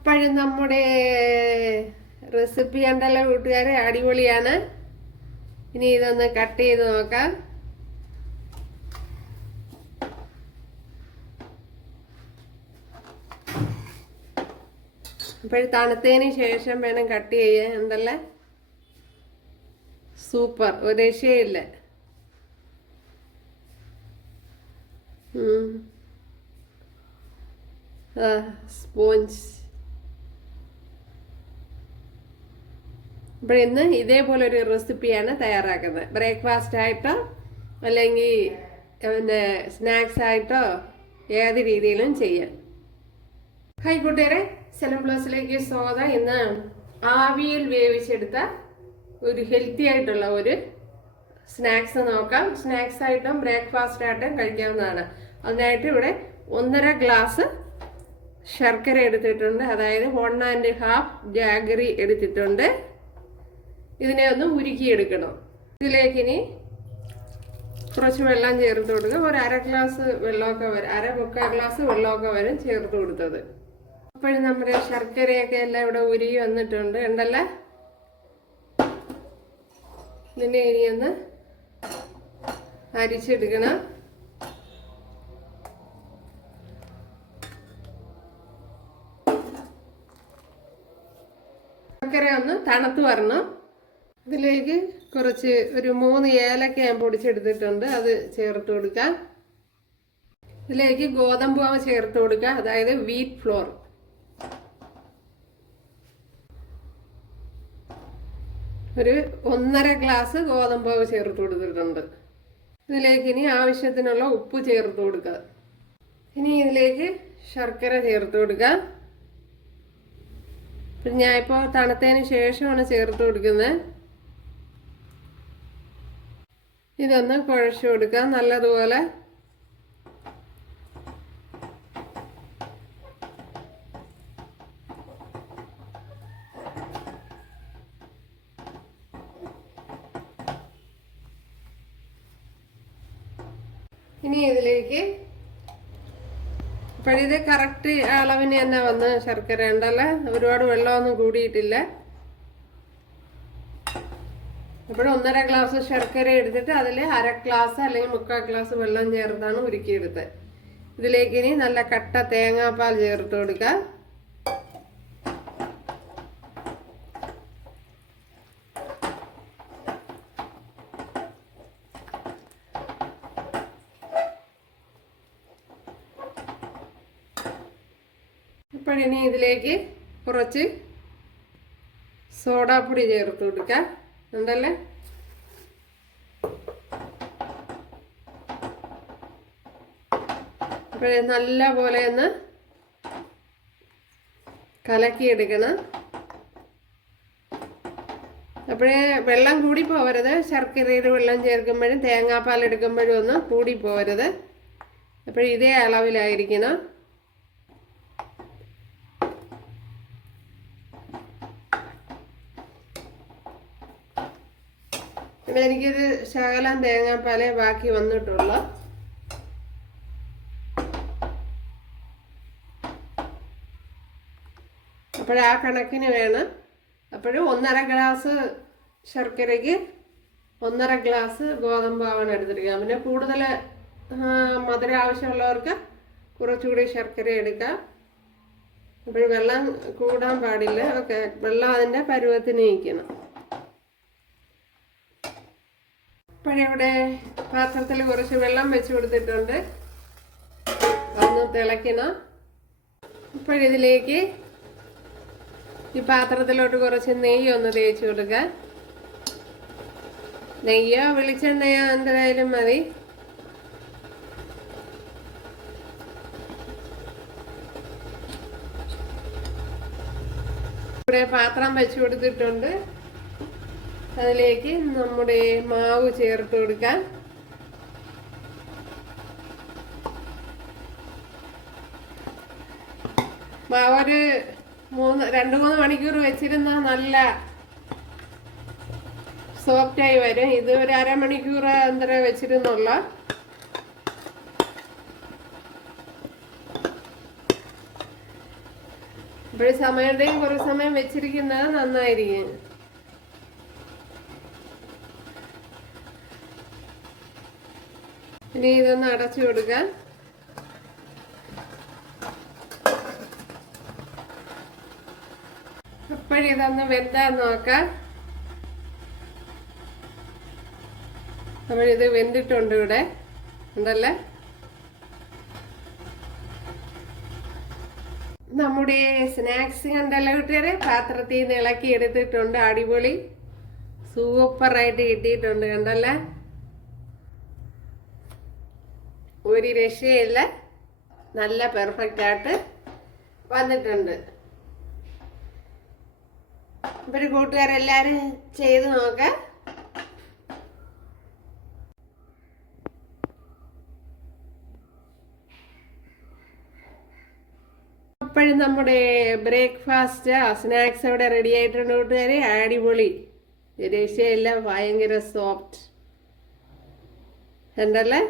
അപ്പോഴും നമ്മുടെ റെസിപ്പി ഉണ്ടല്ലോ കൂട്ടുകാരെ, അടിപൊളിയാണ്. ഇനി ഇതൊന്ന് കട്ട് ചെയ്ത് നോക്കാം. അപ്പോൾ തണുത്തതിന് ശേഷം വേണം കട്ട് ചെയ്യാൻ. ഉണ്ടല്ലേ, സൂപ്പർ, ഒരു രക്ഷയില്ല. സ്പോഞ്ച്. അപ്പോൾ ഇന്ന് ഇതേപോലെ ഒരു റെസിപ്പിയാണ് തയ്യാറാക്കുന്നത്. ബ്രേക്ക്ഫാസ്റ്റ് ആയിട്ടോ അല്ലെങ്കിൽ പിന്നെ സ്നാക്സ് ആയിട്ടോ ഏത് രീതിയിലും ചെയ്യാം. ഹായ് കൂട്ടുകാരെ, സെലം പ്ലസിലേക്ക് സ്വാഗതം. ഇന്ന് ആവിയിൽ വേവിച്ചെടുത്ത ഒരു ഹെൽത്തി ആയിട്ടുള്ള ഒരു സ്നാക്സ് നോക്കാം. സ്നാക്സ് ആയിട്ടും ബ്രേക്ക്ഫാസ്റ്റ് ആയിട്ടും കഴിക്കാവുന്നതാണ്. അതിനായിട്ട് ഇവിടെ 1.5 ഗ്ലാസ് ശർക്കര എടുത്തിട്ടുണ്ട്, അതായത് 1½ ജാഗറി എടുത്തിട്ടുണ്ട്. ഇതിനെ ഒന്ന് ഉരുക്കിയെടുക്കണം. ഇതിലേക്ക് ഇനി കുറച്ച് വെള്ളം ചേർത്ത് കൊടുക്കുക. ഒരു 1/2 ഗ്ലാസ് വെള്ളമൊക്കെ വരും, 1/4 ഗ്ലാസ് വെള്ളമൊക്കെ വരും ചേർത്ത് കൊടുത്തത്. അപ്പോഴും നമ്മുടെ ശർക്കരയൊക്കെ എല്ലാം ഇവിടെ ഉരുകി വന്നിട്ടുണ്ട്. ഉണ്ടല്ലേ, ഇതിനെ ഇനി ഒന്ന് അരിച്ചെടുക്കണം. ശർക്കര ഒന്ന് തണുത്ത് വരണം. ഇതിലേക്ക് കുറച്ച് ഒരു 3 ഏലക്ക ഞാൻ പൊടിച്ചെടുത്തിട്ടുണ്ട്, അത് ചേർത്ത് കൊടുക്കാം. ഇതിലേക്ക് ഗോതമ്പ് മാവ് ചേർത്ത് കൊടുക്കുക, അതായത് വീറ്റ് ഫ്ലോർ. ഒരു 1.5 ഗ്ലാസ് ഗോതമ്പ് മാവ് ചേർത്ത് കൊടുത്തിട്ടുണ്ട്. ഇതിലേക്ക് ഇനി ആവശ്യത്തിനുള്ള ഉപ്പ് ചേർത്ത് കൊടുക്കുക. ഇനി ഇതിലേക്ക് ശർക്കര ചേർത്ത് കൊടുക്കുക. ഞാൻ ഇപ്പോൾ തണുത്തതിന് ശേഷമാണ് ചേർത്ത് കൊടുക്കുന്നത്. ഇതൊന്ന് കുഴച്ച് കൊടുക്കുക നല്ലതുപോലെ. ഇനി ഇതിലേക്ക് ഇപ്പോഴിത് കറക്റ്റ് അളവിന് തന്നെ വന്ന് ശർക്കര ഉണ്ടല്ലേ, ഒരുപാട് വെള്ളമൊന്നും കൂടിയിട്ടില്ല. അപ്പോൾ 1.5 ഗ്ലാസ് ശർക്കര എടുത്തിട്ട് അതിൽ 1/2 ഗ്ലാസ് അല്ലെങ്കിൽ 3/4 ഗ്ലാസ് വെള്ളം ചേർത്താണ് ഉരുക്കിയെടുത്തത്. ഇതിലേക്ക് ഇനി നല്ല കട്ട തേങ്ങാപ്പാൽ ചേർത്ത് കൊടുക്കുക. ഇപ്പോഴിനി ഇതിലേക്ക് കുറച്ച് സോഡാപ്പൊടി ചേർത്ത് കൊടുക്കാം. ഉണ്ടല്ലേ, അപ്പോഴേ നല്ല പോലെ ഒന്ന് കലക്കിയെടുക്കണം. അപ്പോഴേ വെള്ളം കൂടി പോകരുത്. ശർക്കരയിൽ വെള്ളം ചേർക്കുമ്പോഴും തേങ്ങാപ്പാൽ എടുക്കുമ്പോഴും ഒന്നും കൂടി പോകരുത്. അപ്പോഴേ ഇതേ അളവിലായിരിക്കണം. ഇവിടെ എനിക്കൊരു ശകലം തേങ്ങാപ്പാലേ ബാക്കി വന്നിട്ടുള്ളൂ. അപ്പോഴാ കണക്കിന് വേണം. അപ്പോഴും 1.5 ഗ്ലാസ് ശർക്കരയ്ക്ക് 1.5 ഗ്ലാസ് ഗോതമ്പ് മാവാണ് എടുത്തിരിക്കുക. പിന്നെ കൂടുതൽ മധുരം ആവശ്യമുള്ളവർക്ക് കുറച്ചുകൂടി ശർക്കര എടുക്കാം. അപ്പോൾ വെള്ളം കൂടാൻ പാടില്ല. ഓക്കെ, വെള്ളം അതിൻ്റെ പരുവത്തിന് ഇരിക്കണം. ഇപ്പോഴിവിടെ പാത്രത്തിൽ കുറച്ച് വെള്ളം വെച്ച് കൊടുത്തിട്ടുണ്ട്, ഒന്ന് തിളയ്ക്കണം. ഇപ്പോഴിതിലേക്ക് ഈ പാത്രത്തിലോട്ട് കുറച്ച് നെയ്യ് ഒന്ന് തേച്ച് കൊടുക്കുക. നെയ്യോ വെളിച്ചെണ്ണയോ എന്തായാലും മതി. ഇവിടെ പാത്രം വെച്ച് കൊടുത്തിട്ടുണ്ട്. അതിലേക്ക് നമ്മുടെ മാവ് ചേർത്ത് കൊടുക്കാം. മാവ് ഒരു 2-3 മണിക്കൂർ വെച്ചിരുന്ന നല്ല സോഫ്റ്റായി വരും. ഇത് ഒരു 1/2 മണിക്കൂർ എന്തര വെച്ചിരുന്നുള്ള. ഒരു സമയമുണ്ടെങ്കിൽ കുറേ സമയം വെച്ചിരിക്കുന്നത് നന്നായിരിക്കും. ഇനി ഇതൊന്ന് അടച്ചു കൊടുക്കാം. അപ്പോഴിതൊന്ന് വെന്താൻ നോക്കാം. അപ്പോഴിത് വെന്തിട്ടുണ്ട് ഇവിടെ ഉണ്ടല്ലേ. നമ്മുടെ സ്നാക്സ് കണ്ടല്ലോ കൂട്ടുകാരെ, പാത്രത്തിൽ നിന്ന് ഇളക്കി എടുത്തിട്ടുണ്ട്. അടിപൊളി സൂപ്പറായിട്ട് കിട്ടിയിട്ടുണ്ട് കണ്ടല്ലേ. ഒരു രക്ഷയില്ല, നല്ല പെർഫെക്റ്റ് ആയിട്ട് വന്നിട്ടുണ്ട്. അപ്പോൾ കൂട്ടുകാരെല്ലാവരും ചെയ്ത് നോക്കാം. അപ്പോഴും നമ്മുടെ ബ്രേക്ക്ഫാസ്റ്റ് സ്നാക്സ് അവിടെ റെഡി ആയിട്ടുണ്ട് കൂട്ടുകാരെ. അടിപൊളി, രക്ഷയില്ല, ഭയങ്കര സോഫ്റ്റ് ഉണ്ടല്ലേ.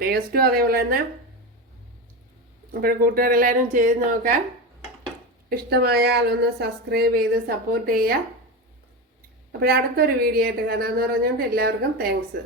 ടേസ്റ്റും അതേപോലെ തന്നെ. അപ്പോൾ കൂട്ടുകാരെല്ലാവരും ചെയ്ത് നോക്കാം. ഇഷ്ടമായാൽ ഒന്ന് സബ്സ്ക്രൈബ് ചെയ്ത് സപ്പോർട്ട് ചെയ്യുക. അപ്പോൾ അടുത്തൊരു വീഡിയോ ആയിട്ട് കാണാമെന്ന് പറഞ്ഞുകൊണ്ട് എല്ലാവർക്കും താങ്ക്സ്.